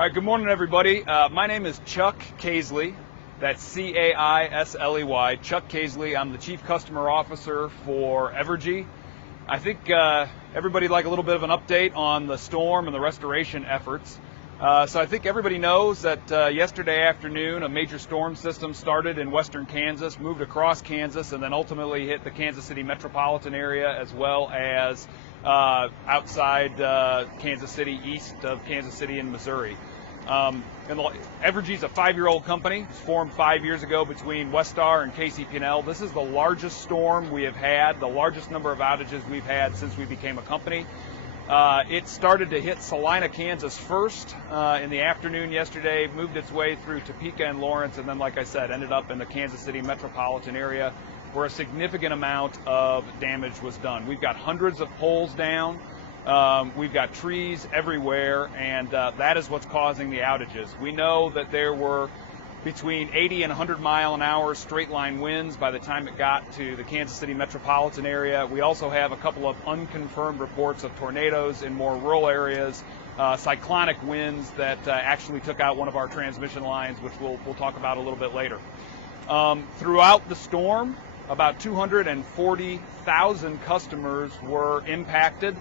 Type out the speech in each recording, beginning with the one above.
All right, good morning, everybody. My name is Chuck Caisley. That's C-A-I-S-L-E-Y, Chuck Caisley. I'm the Chief Customer Officer for Evergy. I think everybody'd like a little bit of an update on the storm and the restoration efforts. So I think everybody knows that yesterday afternoon a major storm system started in western Kansas, moved across Kansas, and then ultimately hit the Kansas City metropolitan area as well as outside Kansas City, east of Kansas City in Missouri. Evergy is a 5-year-old company. It was formed 5 years ago between Westar and KCP&L. This is the largest storm we have had, the largest number of outages we've had since we became a company. It started to hit Salina, Kansas first in the afternoon yesterday, moved its way through Topeka and Lawrence, and then, like I said, ended up in the Kansas City metropolitan area where a significant amount of damage was done. We've got hundreds of poles down. We've got trees everywhere, and that is what's causing the outages. We know that there were between 80 and 100 mile an hour straight line winds by the time it got to the Kansas City metropolitan area. We also have a couple of unconfirmed reports of tornadoes in more rural areas, cyclonic winds that actually took out one of our transmission lines, which we'll talk about a little bit later. Throughout the storm, about 240,000 customers were impacted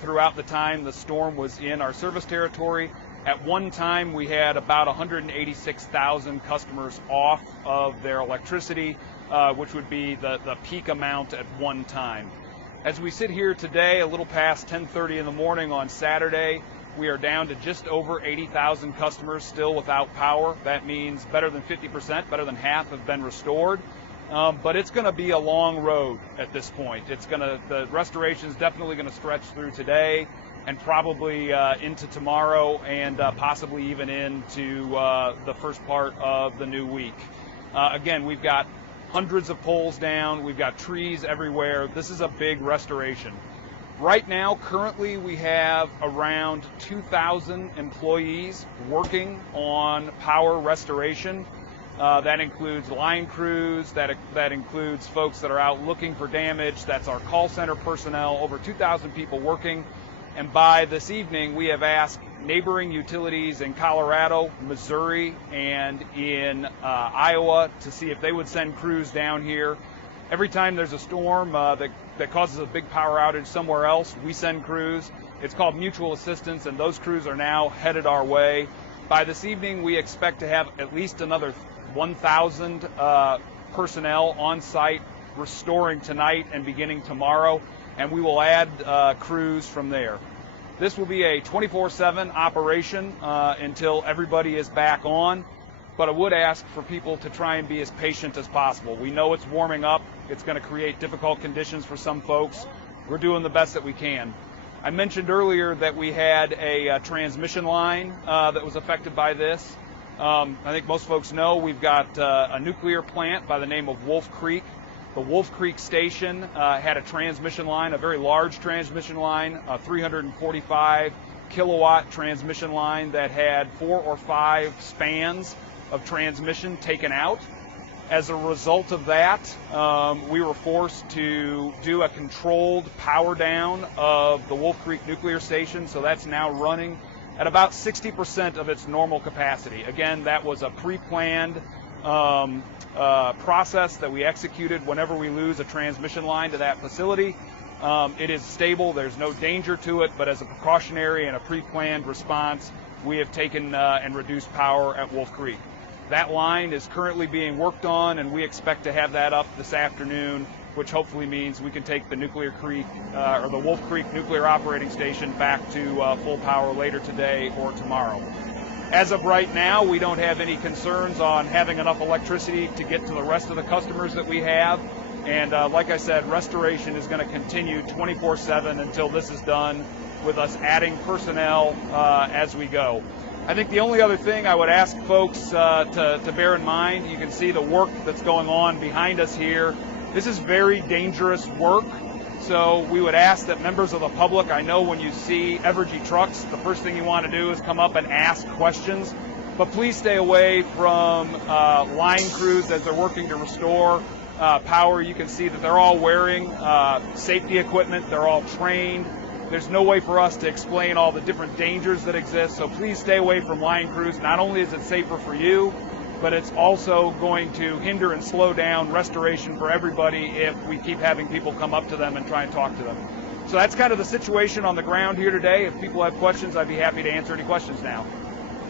throughout the time the storm was in our service territory. At one time, we had about 186,000 customers off of their electricity, which would be the peak amount at one time. As we sit here today, a little past 10:30 in the morning on Saturday, we are down to just over 80,000 customers still without power. That means better than 50%, better than half have been restored. But it's going to be a long road at this point. The restoration is definitely going to stretch through today and probably into tomorrow and possibly even into the first part of the new week. Again, we've got hundreds of poles down. We've got trees everywhere. This is a big restoration. Right now, currently, we have around 2,000 employees working on power restoration. That includes line crews, that includes folks that are out looking for damage, that's our call center personnel, over 2,000 people working. And by this evening, we have asked neighboring utilities in Colorado, Missouri, and in Iowa to see if they would send crews down here. Every time there's a storm that causes a big power outage somewhere else, we send crews. It's called mutual assistance, and those crews are now headed our way. By this evening, we expect to have at least another 1,000 personnel on site restoring tonight and beginning tomorrow, and we will add crews from there. This will be a 24/7 operation until everybody is back on, but I would ask for people to try and be as patient as possible. We know it's warming up. It's going to create difficult conditions for some folks. We're doing the best that we can. I mentioned earlier that we had a transmission line that was affected by this. I think most folks know we've got a nuclear plant by the name of Wolf Creek. The Wolf Creek station had a transmission line, a very large transmission line, a 345 kilowatt transmission line that had 4 or 5 spans of transmission taken out. As a result of that, we were forced to do a controlled power down of the Wolf Creek nuclear station, so that's now running at about 60% of its normal capacity. Again, that was a pre-planned process that we executed whenever we lose a transmission line to that facility. It is stable, there's no danger to it, but as a precautionary and a pre-planned response, we have taken and reduced power at Wolf Creek. That line is currently being worked on, and we expect to have that up this afternoon, which hopefully means we can take the Nuclear Creek or the Wolf Creek nuclear operating station back to full power later today or tomorrow. As of right now, we don't have any concerns on having enough electricity to get to the rest of the customers that we have. And like I said, restoration is going to continue 24/7 until this is done, with us adding personnel as we go. I think the only other thing I would ask folks to bear in mind, you can see the work that's going on behind us here. This is very dangerous work, so we would ask that members of the public, I know when you see Evergy trucks, the first thing you want to do is come up and ask questions, but please stay away from line crews as they're working to restore power. You can see that they're all wearing safety equipment, they're all trained. there's no way for us to explain all the different dangers that exist. So please stay away from line crews. Not only is it safer for you, but it's also going to hinder and slow down restoration for everybody if we keep having people come up to them and try and talk to them. So that's kind of the situation on the ground here today. If people have questions, I'd be happy to answer any questions now.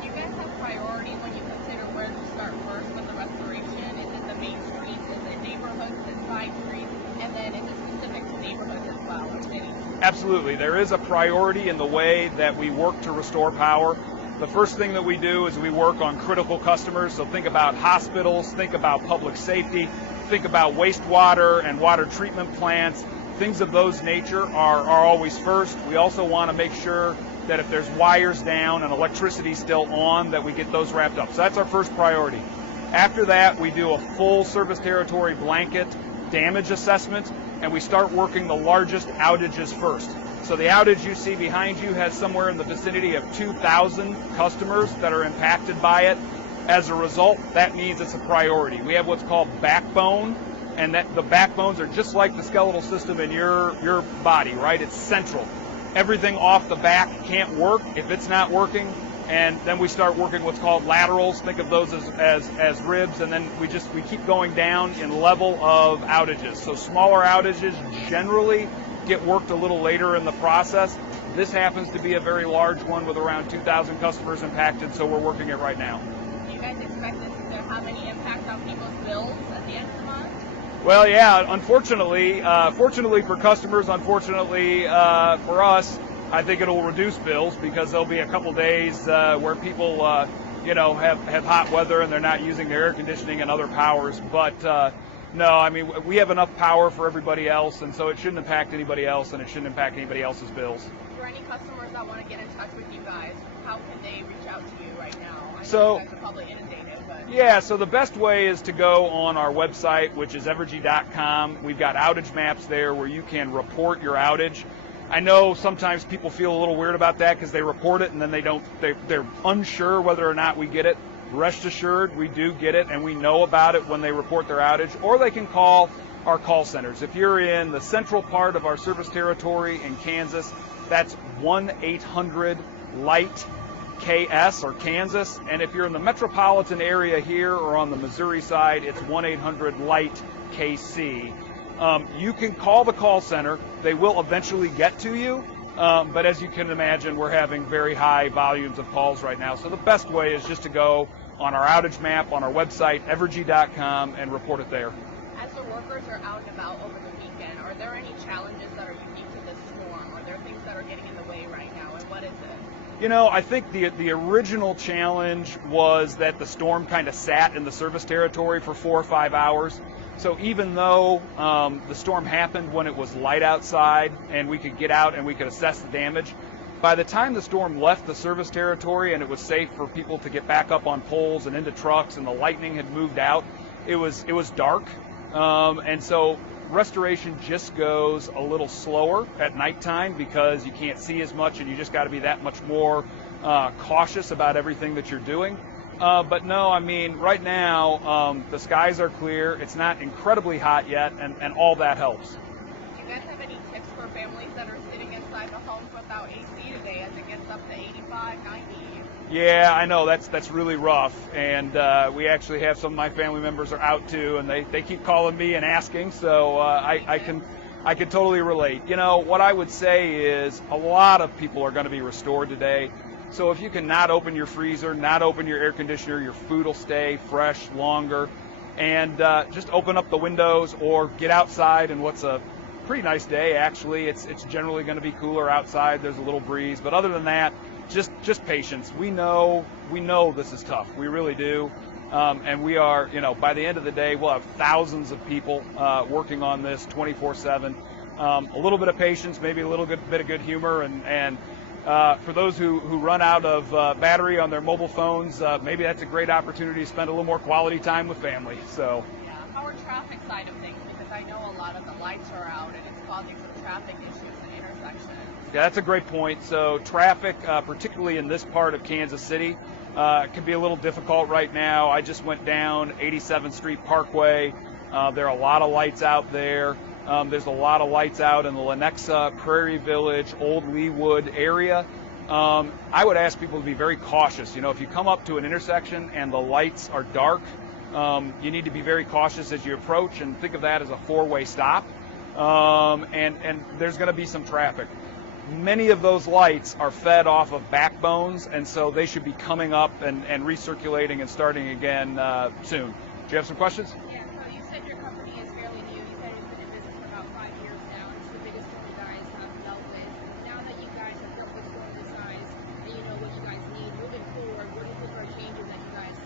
Do you guys have priority when you consider where to start first with the restoration? Is it the main streets? Is it neighborhoods and side streets? And then is it specific to neighborhoods as well, or cities? Absolutely. There is a priority in the way that we work to restore power. The first thing that we do is we work on critical customers. So think about hospitals, think about public safety, think about wastewater and water treatment plants. Things of those nature are always first. We also want to make sure that if there's wires down and electricity still on, that we get those wrapped up. So that's our first priority. After that, we do a full service territory blanket damage assessment, and we start working the largest outages first. So the outage you see behind you has somewhere in the vicinity of 2,000 customers that are impacted by it. As a result, that means it's a priority. We have what's called backbone, and that the backbones are just like the skeletal system in your body, right? It's central. Everything off the back can't work if it's not working, and then we start working what's called laterals. Think of those as ribs, and then we keep going down in level of outages. So smaller outages generally get worked a little later in the process. This happens to be a very large one with around 2,000 customers impacted, so we're working it right now. Do you guys expect this to have any impact on people's bills at the end of the month? Well, yeah, unfortunately, fortunately for customers, unfortunately for us, I think it'll reduce bills because there'll be a couple days where people, have hot weather and they're not using their air conditioning and other powers. But no, I mean, we have enough power for everybody else, and so it shouldn't impact anybody else, and it shouldn't impact anybody else's bills. For any customers that want to get in touch with you guys, how can they reach out to you right now? I know So, you guys are probably inundated, but... Yeah, so the best way is to go on our website, which is evergy.com. We've got outage maps there where you can report your outage. I know sometimes people feel a little weird about that because they report it and then they're unsure whether or not we get it. Rest assured, we do get it, and we know about it when they report their outage, or they can call our call centers. If you're in the central part of our service territory in Kansas, that's 1-800-LIGHT-KS or Kansas, and if you're in the metropolitan area here or on the Missouri side, it's 1-800-LIGHT-KC. You can call the call center. They will eventually get to you. But as you can imagine, we're having very high volumes of calls right now. So the best way is just to go on our outage map on our website, evergy.com, and report it there. As the workers are out and about over the weekend, are there any challenges that are unique to this storm? Are there things that are getting in the way right now, and what is it? You know, I think the original challenge was that the storm kind of sat in the service territory for 4 or 5 hours. So even though the storm happened when it was light outside and we could get out and we could assess the damage, by the time the storm left the service territory and it was safe for people to get back up on poles and into trucks and the lightning had moved out, it was dark. And so restoration just goes a little slower at nighttime because you can't see as much and you just got to be that much more cautious about everything that you're doing. But no, I mean, right now, the skies are clear. It's not incredibly hot yet, and all that helps. Do you guys have any tips for families that are sitting inside the homes without AC today as it gets up to 85, 90? Yeah, I know, that's really rough. And we actually have some of my family members are out too, and they keep calling me and asking, so I can totally relate. You know, what I would say is a lot of people are going to be restored today. So if you can not open your freezer, not open your air conditioner, your food will stay fresh longer. And just open up the windows or get outside in what's a pretty nice day, actually. It's generally going to be cooler outside. There's a little breeze. But other than that, just patience. We know this is tough. We really do. And we are, by the end of the day, we'll have thousands of people working on this 24/7. A little bit of patience, maybe a little bit of good humor, and for those who run out of battery on their mobile phones, maybe that's a great opportunity to spend a little more quality time with family. So. Yeah, how are traffic side of things? Because I know a lot of the lights are out and it's causing some traffic issues and intersections. Yeah, that's a great point. So traffic, particularly in this part of Kansas City, can be a little difficult right now. I just went down 87th Street Parkway. There are a lot of lights out there. There's a lot of lights out in the Lenexa, Prairie Village, Old Leawood area. I would ask people to be very cautious. You know, if you come up to an intersection and the lights are dark, you need to be very cautious as you approach and think of that as a four-way stop. And there's going to be some traffic. Many of those lights are fed off of backbones, and so they should be coming up and recirculating and starting again soon. Do you have some questions? Yeah, so you said your company is fairly new. You said it's been in business for about 5 years now. It's the biggest one you guys have dealt with. Now that you guys have built this storm this size and you know what you guys need moving forward, what do you think are changes that you guys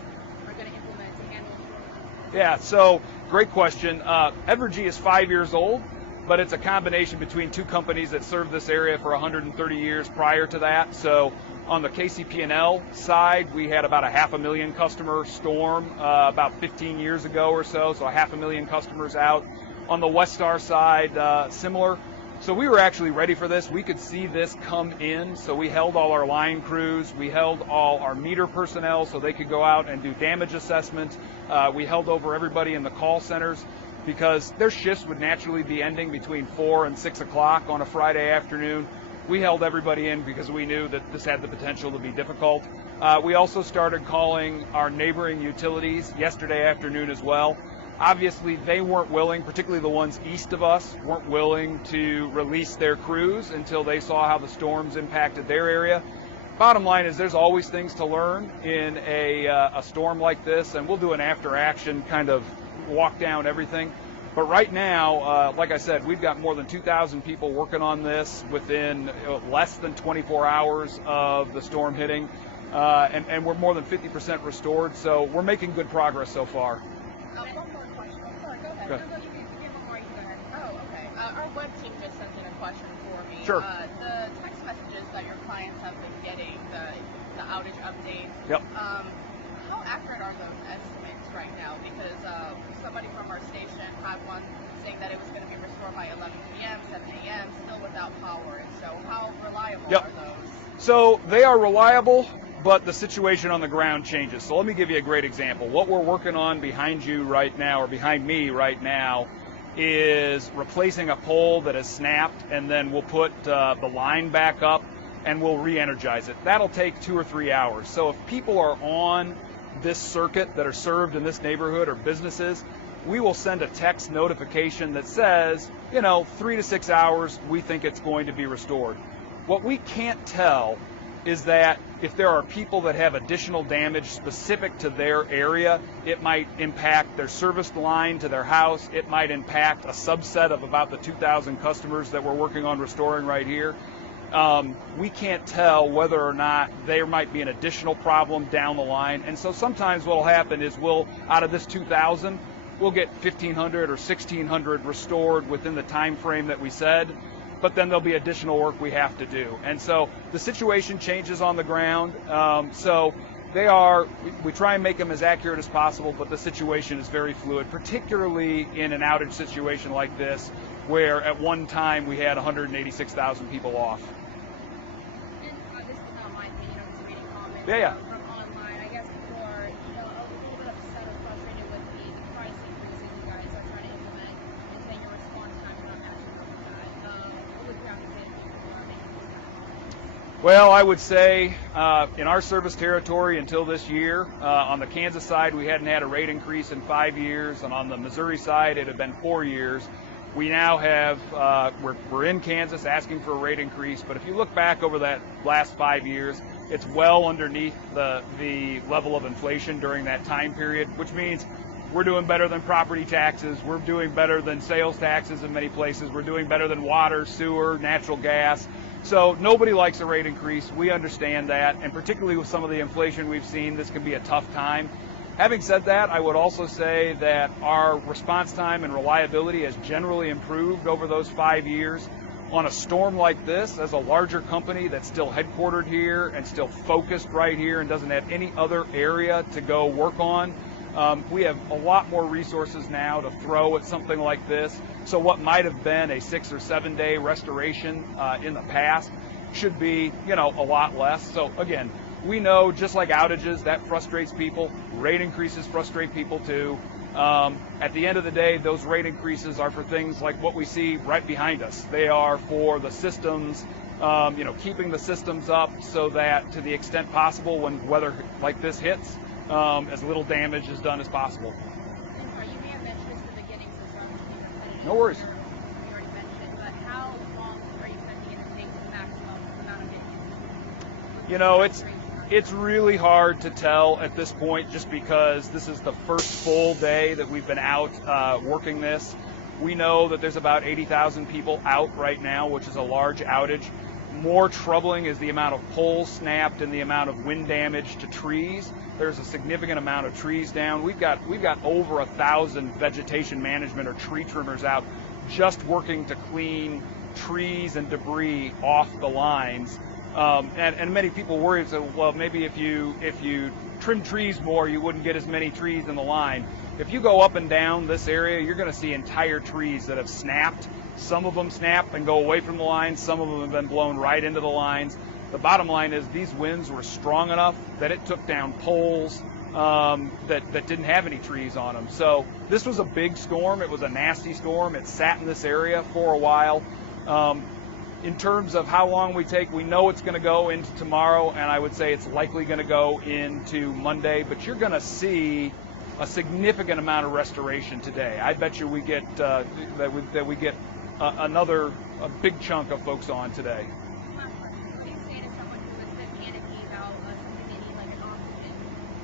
are going to implement to handle the storm? Yeah, so great question. Evergy is 5 years old, but it's a combination between two companies that served this area for 130 years prior to that. So on the KCP&L side, we had about a 500,000 customer storm about 15 years ago or so 500,000 customers out. On the Westar side, similar. So we were actually ready for this. We could see this come in, so we held all our line crews. We held all our meter personnel so they could go out and do damage assessments. We held over everybody in the call centers, because their shifts would naturally be ending between 4 and 6 o'clock on a Friday afternoon. We held everybody in because we knew that this had the potential to be difficult. We also started calling our neighboring utilities yesterday afternoon as well. Obviously, they weren't willing, particularly the ones east of us, weren't willing to release their crews until they saw how the storms impacted their area. Bottom line is there's always things to learn in a storm like this, and we'll do an after-action kind of walk down everything. But right now, like I said, we've got more than 2,000 people working on this within less than 24 hours of the storm hitting, and we're more than 50% restored, so we're making good progress so far. One more question. Sorry, go ahead. Go ahead. No, you can one more. You can go ahead. Oh, okay. Our web team just sent in a question for me. Sure. The text messages that your clients have been getting, the outage updates. Yep. How accurate are those estimates right now? Because somebody from our station had one saying that it was going to be restored by 11 p.m., 7 a.m., still without power. And so how reliable Yep. are those? So they are reliable, but the situation on the ground changes. So let me give you a great example. What we're working on behind you right now, or behind me right now, is replacing a pole that has snapped, and then we'll put the line back up and we'll re-energize it. That'll take 2 or 3 hours. So if people are on this circuit that are served in this neighborhood or businesses, we will send a text notification that says, 3 to 6 hours, we think it's going to be restored. What we can't tell is that if there are people that have additional damage specific to their area, it might impact their service line to their house. It might impact a subset of about the 2,000 customers that we're working on restoring right here. We can't tell whether or not there might be an additional problem down the line. And so sometimes what will happen is out of this 2,000, we'll get 1,500 or 1,600 restored within the time frame that we said, but then there'll be additional work we have to do. And so the situation changes on the ground. So we try and make them as accurate as possible, but the situation is very fluid, particularly in an outage situation like this, where at one time we had 186,000 people off. And this is not my opinion, I'm just reading comments Yeah. from online. I guess people are, a little bit upset or frustrated with the price increases you guys are trying to implement, and saying your response time is not matching up with that. What would you have to say to people who are making these comments? Well, I would say in our service territory until this year, on the Kansas side, we hadn't had a rate increase in 5 years, and on the Missouri side, it had been 4 years. We now have, we're in Kansas asking for a rate increase, but if you look back over that last 5 years, it's well underneath the level of inflation during that time period, which means we're doing better than property taxes, we're doing better than sales taxes in many places, we're doing better than water, sewer, natural gas. So nobody likes a rate increase. We understand that, and particularly with some of the inflation we've seen, this can be a tough time. Having said that, I would also say that our response time and reliability has generally improved over those 5 years. On a storm like this, as a larger company that's still headquartered here and still focused right here and doesn't have any other area to go work on, we have a lot more resources now to throw at something like this. So what might have been a 6 or 7 day restoration in the past should be, a lot less. So again, we know, just like outages, that frustrates people. Rate increases frustrate people too. At the end of the day, those rate increases are for things like what we see right behind us. They are for the systems, keeping the systems up so that to the extent possible when weather like this hits, as little damage is done as possible. And sorry, you may have mentioned this in the beginning, so sorry to be repetitive. No worries. You already mentioned it, but how long are you expecting it to take the maximum amount of days? It's really hard to tell at this point just because this is the first full day that we've been out working this. We know that there's about 80,000 people out right now, which is a large outage. More troubling is the amount of poles snapped and the amount of wind damage to trees. There's a significant amount of trees down. We've got over 1,000 vegetation management or tree trimmers out just working to clean trees and debris off the lines. And many people worry, so, well, maybe if you trim trees more, you wouldn't get as many trees in the line. If you go up and down this area, you're going to see entire trees that have snapped. Some of them snap and go away from the lines. Some of them have been blown right into the lines. The bottom line is these winds were strong enough that it took down poles that didn't have any trees on them. So this was a big storm. It was a nasty storm. It sat in this area for a while. In terms of how long we take, we know it's going to go into tomorrow, and I would say it's likely going to go into Monday, but you're going to see a significant amount of restoration today. I bet you we get another big chunk of folks on today. What do you say to someone who has been panicking about something they need, like an oxygen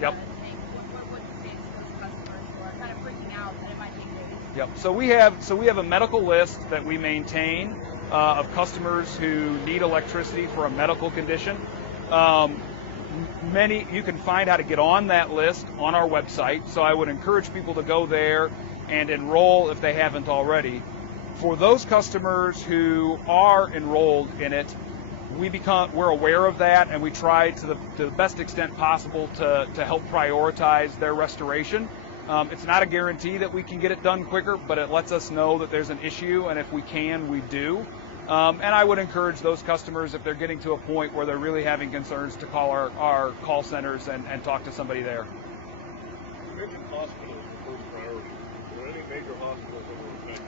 Yep. tank? What would you say to those customers who are kind of freaking out that it might take days? Yep. So we have a medical list that we maintain of customers who need electricity for a medical condition. You can find how to get on that list on our website. So I would encourage people to go there and enroll if they haven't already. For those customers who are enrolled in it, we're aware of that, and we try to the best extent possible to help prioritize their restoration. It's not a guarantee that we can get it done quicker, but it lets us know that there's an issue, and if we can, we do. And I would encourage those customers, if they're getting to a point where they're really having concerns, to call our call centers and talk to somebody there. You mentioned hospitals as first priority. Are there any major hospitals that were affected?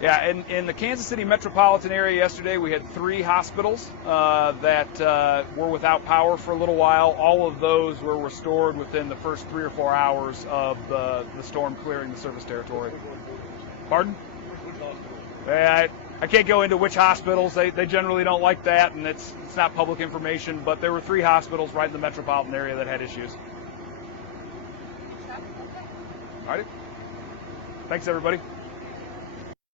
Yeah, in the Kansas City metropolitan area yesterday, we had 3 hospitals that were without power for a little while. All of those were restored within the first 3 or 4 hours of the storm clearing the service territory. Pardon? Which hospitals? I can't go into which hospitals. They generally don't like that, and it's not public information, but there were 3 hospitals right in the metropolitan area that had issues. All right. Thanks, everybody.